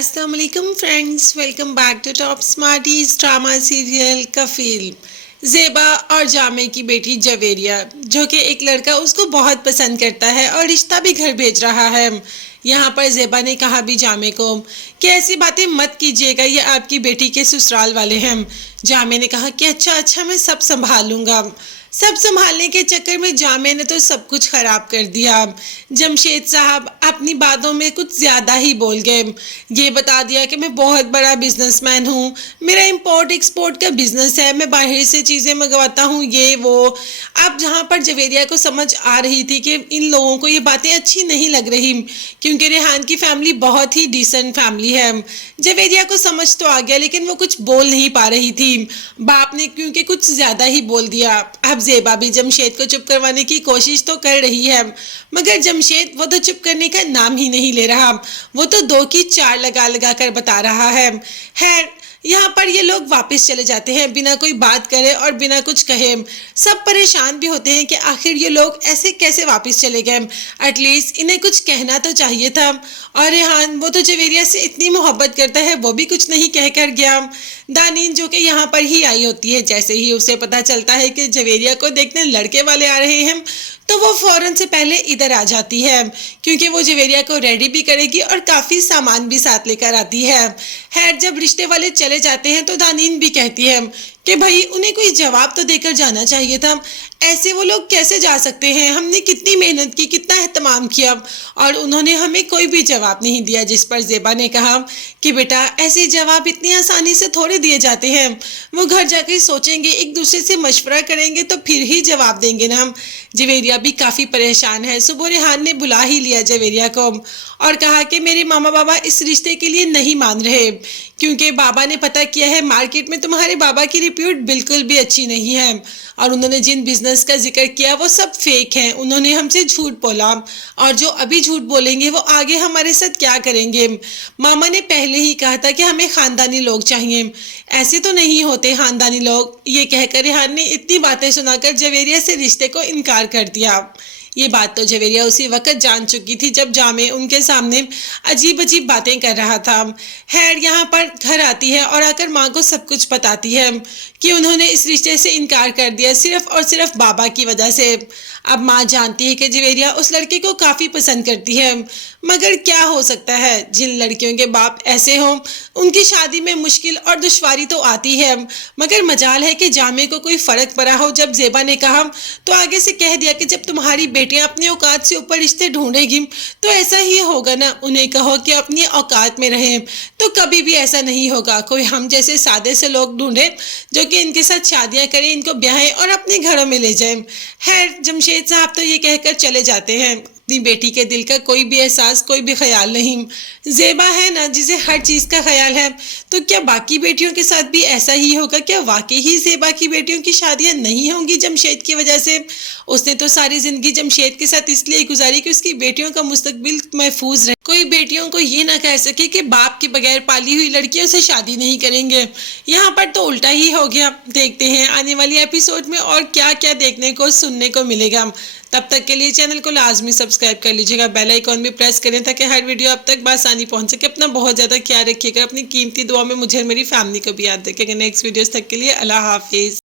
अस्सलाम वालेकुम friends, welcome back to top smarties drama serial Kafeel. Zeba और जामे की बेटी जवेरिया, जो कि एक लड़का उसको बहुत पसंद करता है और रिश्ता भी घर भेज रहा है। यहाँ पर ज़ेबा ने कहा भी जामे को कि ऐसी बातें मत कीजिएगा, ये आपकी बेटी के ससुराल वाले हैं। जामे ने कहा कि अच्छा अच्छा, मैं सब संभाल लूँगा। सब संभालने के चक्कर में जामे ने तो सब कुछ खराब कर दिया। जमशेद साहब अपनी बातों में कुछ ज़्यादा ही बोल गए। ये बता दिया कि मैं बहुत बड़ा बिजनेसमैन हूँ, मेरा इंपोर्ट एक्सपोर्ट का बिजनेस है, मैं बाहर से चीज़ें मंगवाता हूँ, ये वो। अब जहाँ पर जवेरिया को समझ आ रही थी कि इन लोगों को ये बातें अच्छी नहीं लग रही, क्योंकि रेहान की फैमिली बहुत ही डिसेंट फैमिली है। जवेरिया को समझ तो आ गया, लेकिन वो कुछ बोल नहीं पा रही थी। बाप ने क्योंकि कुछ ज़्यादा ही बोल दिया। अब ज़ेबा भी जमशेद को चुप करवाने की कोशिश तो कर रही है, मगर जमशेद वो तो चुप करने का नाम ही नहीं ले रहा। वो तो दो की चार लगा लगा कर बता रहा है। यहाँ पर ये लोग वापस चले जाते हैं बिना कोई बात करे और बिना कुछ कहे। सब परेशान भी होते हैं कि आखिर ये लोग ऐसे कैसे वापस चले गए, एटलीस्ट इन्हें कुछ कहना तो चाहिए था। और रेहान, वो तो जवेरिया से इतनी मोहब्बत करता है, वो भी कुछ नहीं कह कर गया। दानीन, जो कि यहाँ पर ही आई होती है, जैसे ही उसे पता चलता है कि जवेरिया को देखने लड़के वाले आ रहे हैं, तो वो फौरन से पहले इधर आ जाती है, क्योंकि वो जवेरिया को रेडी भी करेगी और काफ़ी सामान भी साथ लेकर आती है। जब रिश्ते वाले चले जाते हैं तो दानीन भी कहती है कि भाई उन्हें कोई जवाब तो देकर जाना चाहिए था, ऐसे वो लोग कैसे जा सकते हैं, हमने कितनी मेहनत की, कितना एहतमाम किया और उन्होंने हमें कोई भी जवाब नहीं दिया। जिस पर ज़ेबा ने कहा कि बेटा, ऐसे जवाब इतनी आसानी से थोड़े दिए जाते हैं, वो घर जाकर सोचेंगे, एक दूसरे से मशवरा करेंगे तो फिर ही जवाब देंगे ना। जवेरिया भी काफ़ी परेशान है। सुबह रेहान ने बुला ही लिया जवेरिया को और कहा कि मेरे मामा बाबा इस रिश्ते के लिए नहीं मान रहे, क्योंकि बाबा ने पता किया है मार्केट में तुम्हारे बाबा की रिप्यूट बिल्कुल भी अच्छी नहीं है और उन्होंने जिन बिजनेस का जिक्र किया वो सब फेक हैं। उन्होंने हमसे झूठ बोला और जो अभी झूठ बोलेंगे वो आगे हमारे साथ क्या करेंगे। मामा ने पहले ही कहा था कि हमें खानदानी लोग चाहिए, ऐसे तो नहीं होते खानदानी लोग। ये कहकर रेहान ने इतनी बातें सुनाकर जवेरिया से रिश्ते को इनकार कर दिया। ये बात तो जवेरिया उसी वक्त जान चुकी थी जब जामे उनके सामने अजीब अजीब बातें कर रहा था। यहाँ पर घर आती है और आकर माँ को सब कुछ बताती है कि उन्होंने इस रिश्ते से इनकार कर दिया सिर्फ और सिर्फ बाबा की वजह से। अब माँ जानती है कि जवेरिया उस लड़के को काफ़ी पसंद करती है, मगर क्या हो सकता है, जिन लड़कियों के बाप ऐसे हों उनकी शादी में मुश्किल और दुश्वारी तो आती है। मगर मजाल है कि जामे को कोई फ़र्क पड़ा हो। जब ज़ेबा ने कहा तो आगे से कह दिया कि जब तुम्हारी बेटियां अपनी औकात से ऊपर रिश्ते ढूंढेगी तो ऐसा ही होगा ना, उन्हें कहो कि अपनी औकात में रहें, तो कभी भी ऐसा नहीं होगा। कोई हम जैसे सादे से लोग ढूंढे जो कि इनके साथ शादियां करें, इनको ब्याहें और अपने घरों में ले जाएं। जमशेद साहब तो ये कहकर चले जाते हैं। अपनी बेटी के दिल का कोई भी एहसास, कोई भी ख्याल नहीं। ज़ेबा है ना जिसे हर चीज़ का ख्याल है, तो क्या बाकी बेटियों के साथ भी ऐसा ही होगा? क्या वाकई ही ज़ेबा की बेटियों की शादियां नहीं होंगी जमशेद की वजह से? उसने तो सारी ज़िंदगी जमशेद के साथ इसलिए गुजारी कि उसकी बेटियों का मुस्तकबिल महफूज रहे। कोई बेटियों को ये ना कह सके कि बाप के बगैर पाली हुई लड़कियों से शादी नहीं करेंगे। यहाँ पर तो उल्टा ही हो गया। देखते हैं आने वाली एपिसोड में और क्या क्या देखने को सुनने को मिलेगा। तब तक के लिए चैनल को लाजमी सब्सक्राइब कर लीजिएगा, बेल आइकॉन भी प्रेस करें ताकि हर वीडियो आप तक बआसानी पहुंच सके। अपना बहुत ज़्यादा ख्याल रखिएगा, अपनी कीमती दुआ में मुझे और मेरी फैमिली को भी याद रखिएगा। नेक्स्ट वीडियोस तक के लिए अल्लाह हाफिज़।